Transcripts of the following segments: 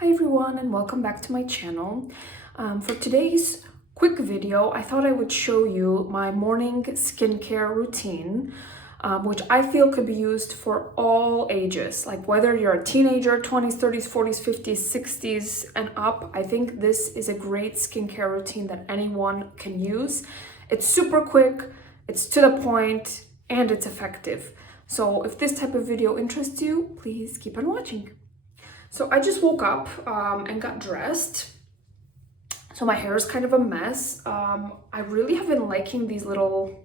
Hi everyone and welcome back to my channel. For today's quick video, I thought I would show you my morning skincare routine, which I feel could be used for all ages, like whether you're a teenager, 20s, 30s, 40s, 50s, 60s and up. I think this is a great skincare routine that anyone can use. It's super quick, it's to the point, and it's effective. So if this type of video interests you, please keep on watching. So I just woke up and got dressed. So my hair is kind of a mess. I really have been liking these little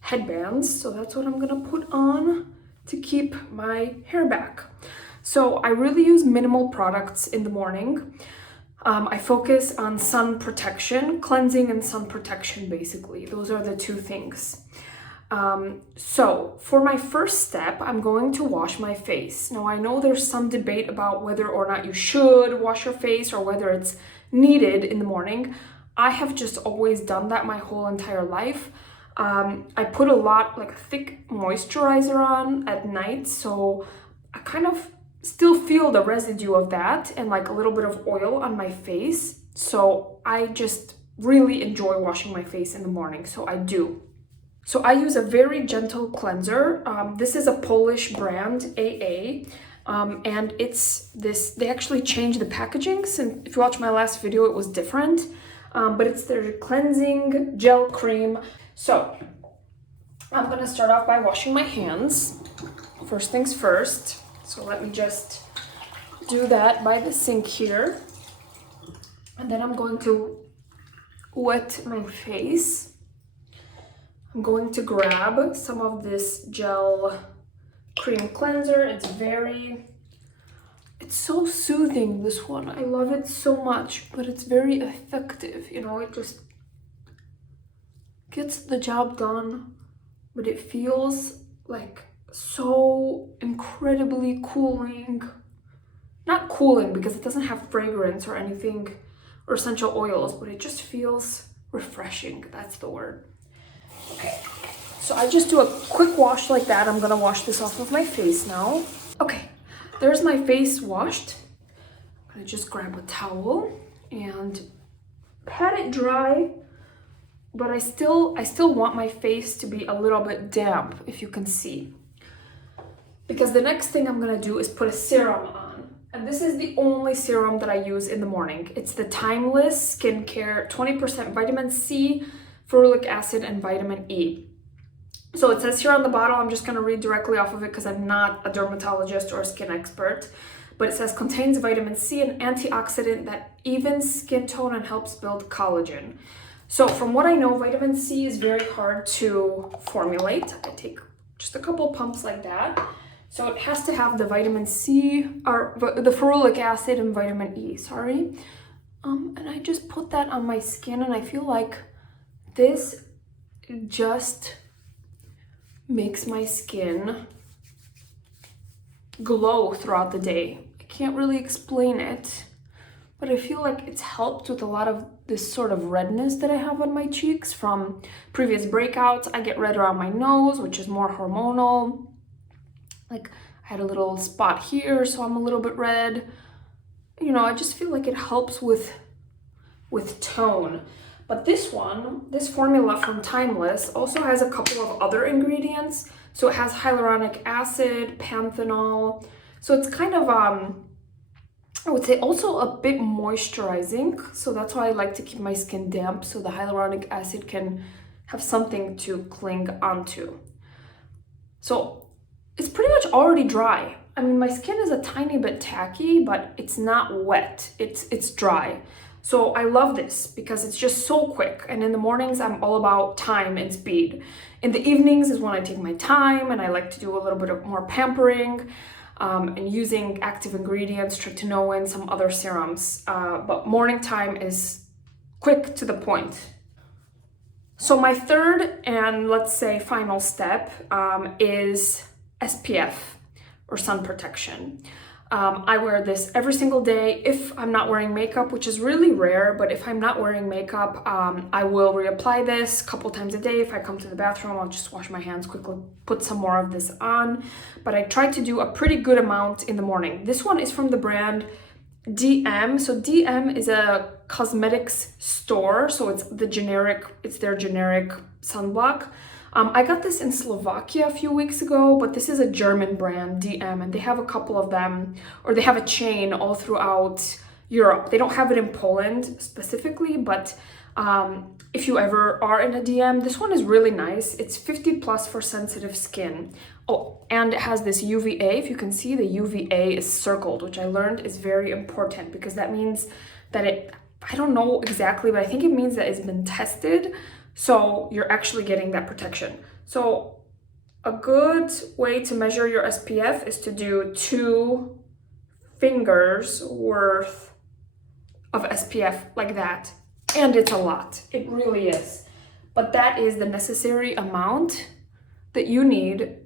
headbands. So that's what I'm gonna put on to keep my hair back. So I really use minimal products in the morning. I focus on sun protection, cleansing and sun protection basically. Those are the two things. So for my first step, I'm going to wash my face. Now I know there's some debate about whether or not you should wash your face or whether it's needed in the morning. I have just always done that my whole entire life. I put a lot, like a thick moisturizer on at night, so I kind of still feel the residue of that and like a little bit of oil on my face. So I just really enjoy washing my face in the morning, so I do. So I use a very gentle cleanser. This is a Polish brand, AA, and it's this, they actually changed the packaging. Since if you watched my last video, it was different, but it's their cleansing gel cream. So I'm gonna start off by washing my hands. First things first. So let me just do that by the sink here. And then I'm going to wet my face. I'm going to grab some of this gel cream cleanser. It's so soothing, this one. I love it so much, but it's very effective. You know, it just gets the job done, but it feels like so incredibly cooling. Not cooling because it doesn't have fragrance or anything or essential oils, but it just feels refreshing. That's the word. Okay, so I just do a quick wash like that. I'm gonna wash this off of my face now. Okay, there's my face washed. I'm gonna just grab a towel and pat it dry, but I still want my face to be a little bit damp, if you can see. Because the next thing I'm gonna do is put a serum on. And this is the only serum that I use in the morning. It's the Timeless Skincare 20% vitamin C, ferulic acid, and vitamin E. So it says here on the bottle, I'm just going to read directly off of it because I'm not a dermatologist or a skin expert, but it says contains vitamin C, an antioxidant that evens skin tone and helps build collagen. So from what I know, vitamin C is very hard to formulate. I take just a couple pumps like that. So it has to have the vitamin C, or the ferulic acid and vitamin E, sorry. And I just put that on my skin and I feel like this just makes my skin glow throughout the day. I can't really explain it, but I feel like it's helped with a lot of this sort of redness that I have on my cheeks from previous breakouts. I get red around my nose, which is more hormonal. Like I had a little spot here, so I'm a little bit red. You know, I just feel like it helps with tone. But this formula from Timeless also has a couple of other ingredients. So it has hyaluronic acid, panthenol. So it's kind of, I would say also a bit moisturizing. So that's why I like to keep my skin damp, so the hyaluronic acid can have something to cling onto. So it's pretty much already dry. I mean, my skin is a tiny bit tacky, but it's not wet. It's dry. So I love this because it's just so quick. And in the mornings, I'm all about time and speed. In the evenings is when I take my time and I like to do a little bit of more pampering and using active ingredients, Tretinoin, some other serums. But morning time is quick to the point. So my third and let's say final step is SPF or sun protection. I wear this every single day if I'm not wearing makeup, which is really rare, but if I'm not wearing makeup, I will reapply this a couple times a day. If I come to the bathroom, I'll just wash my hands quickly, put some more of this on, but I try to do a pretty good amount in the morning. This one is from the brand DM. So DM is a cosmetics store, so it's their generic sunblock. I got this in Slovakia a few weeks ago, but this is a German brand, DM, and they have a couple of them, or they have a chain all throughout Europe. They don't have it in Poland specifically, but if you ever are in a DM, this one is really nice. It's 50+ for sensitive skin. Oh, and it has this UVA. If you can see, the UVA is circled, which I learned is very important because that means that I don't know exactly, but I think it means that it's been tested. So you're actually getting that protection. So a good way to measure your SPF is to do 2 fingers worth of SPF like that. And it's a lot, it really is. But that is the necessary amount that you need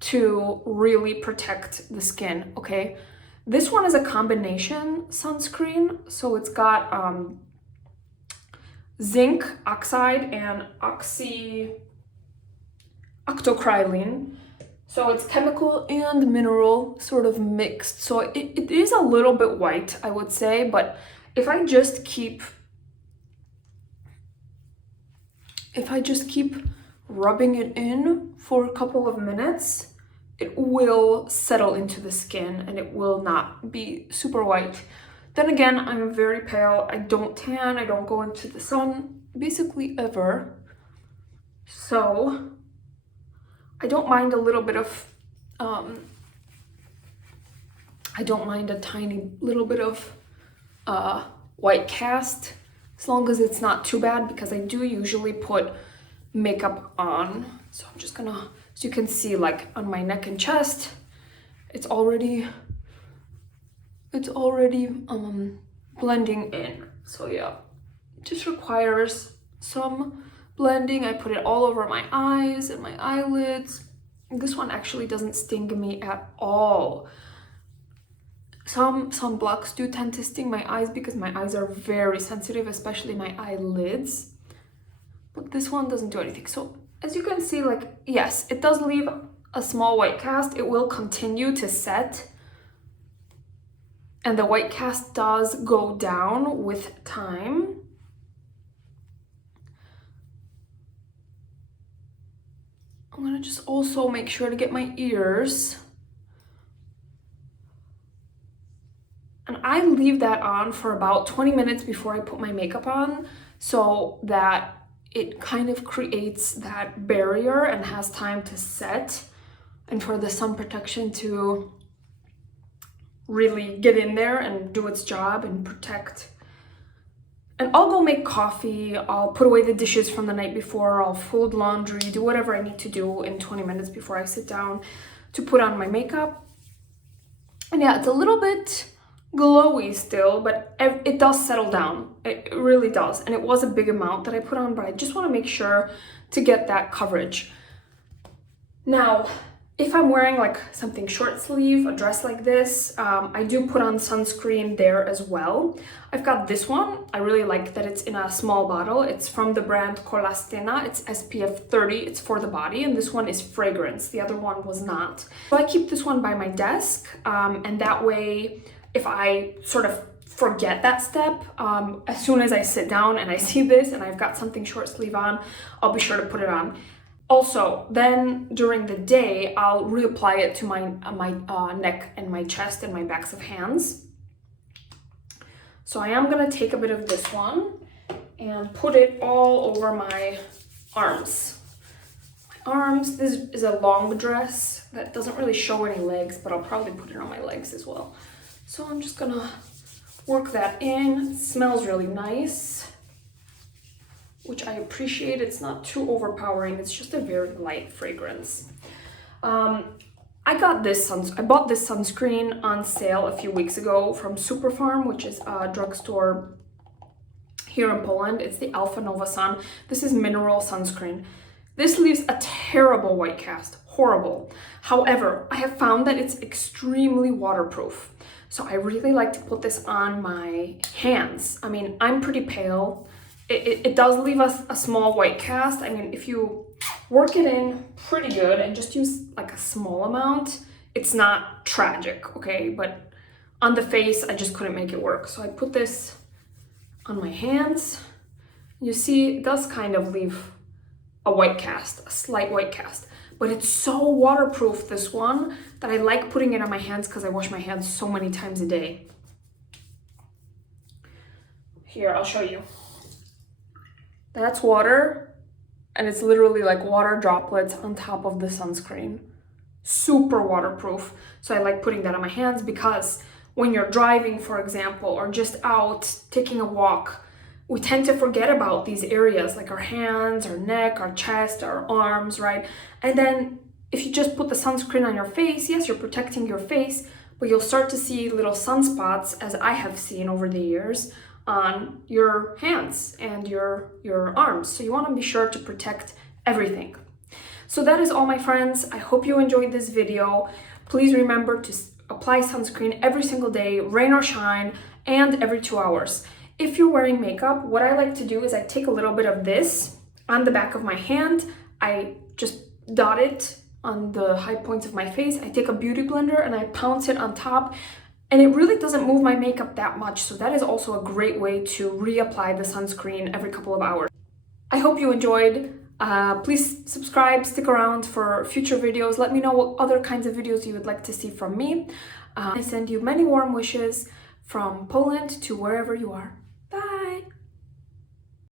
to really protect the skin, okay? This one is a combination sunscreen, so it's got zinc oxide and octocrylene. So it's chemical and mineral sort of mixed. So it is a little bit white, I would say, but if I just keep rubbing it in for a couple of minutes, it will settle into the skin and it will not be super white. Then again, I'm very pale. I don't tan. I don't go into the sun basically ever. So I don't mind a little bit of, I don't mind a tiny little bit of white cast, as long as it's not too bad, because I do usually put makeup on. So I'm just gonna, as you can see, like on my neck and chest, it's already blending in. So yeah, it just requires some blending. I put it all over my eyes and my eyelids. This one actually doesn't sting me at all. Some sunblocks do tend to sting my eyes because my eyes are very sensitive, especially my eyelids. But this one doesn't do anything. So as you can see, like, yes, it does leave a small white cast. It will continue to set. And the white cast does go down with time. I'm gonna just also make sure to get my ears. And I leave that on for about 20 minutes before I put my makeup on, so that it kind of creates that barrier and has time to set, and for the sun protection to really get in there and do its job and protect. And I'll go make coffee, I'll put away the dishes from the night before, I'll fold laundry, do whatever I need to do in 20 minutes before I sit down to put on my makeup. And yeah, it's a little bit glowy still, but it does settle down. It really does. And it was a big amount that I put on, but I just want to make sure to get that coverage. Now, if I'm wearing like something short sleeve, a dress like this, I do put on sunscreen there as well. I've got this one. I really like that it's in a small bottle. It's from the brand Colastena. It's SPF 30. It's for the body, and this one is fragrance. The other one was not. So I keep this one by my desk, and that way, if I sort of forget that step, as soon as I sit down and I see this and I've got something short sleeve on, I'll be sure to put it on. Also, then during the day, I'll reapply it to my neck and my chest and my backs of hands. So I am gonna take a bit of this one and put it all over my arms. My arms, this is a long dress that doesn't really show any legs, but I'll probably put it on my legs as well. So I'm just gonna work that in. It smells really nice, which I appreciate. It's not too overpowering. It's just a very light fragrance. I bought this sunscreen on sale a few weeks ago from Superfarm, which is a drugstore here in Poland. It's the Alpha Nova Sun. This is mineral sunscreen. This leaves a terrible white cast, horrible. However, I have found that it's extremely waterproof. So I really like to put this on my hands. I mean, I'm pretty pale. It does leave us a small white cast. I mean, if you work it in pretty good and just use like a small amount, it's not tragic, okay? But on the face, I just couldn't make it work. So I put this on my hands. You see, it does kind of leave a white cast, a slight white cast, but it's so waterproof, this one, that I like putting it on my hands because I wash my hands so many times a day. Here, I'll show you. That's water, and it's literally like water droplets on top of the sunscreen. Super waterproof. So I like putting that on my hands because when you're driving, for example, or just out taking a walk, we tend to forget about these areas like our hands, our neck, our chest, our arms, right? And then if you just put the sunscreen on your face, yes, you're protecting your face, but you'll start to see little sunspots, as I have seen over the years, on your hands and your arms. So you want to be sure to protect everything. So that is all, my friends. I hope you enjoyed this video. Please remember to apply sunscreen every single day, rain or shine, and every 2 hours. If you're wearing makeup, what I like to do is I take a little bit of this on the back of my hand. I just dot it on the high points of my face. I take a beauty blender and I pounce it on top, and it really doesn't move my makeup that much. So that is also a great way to reapply the sunscreen every couple of hours. I hope you enjoyed. Please subscribe, stick around for future videos. Let me know what other kinds of videos you would like to see from me. I send you many warm wishes from Poland to wherever you are.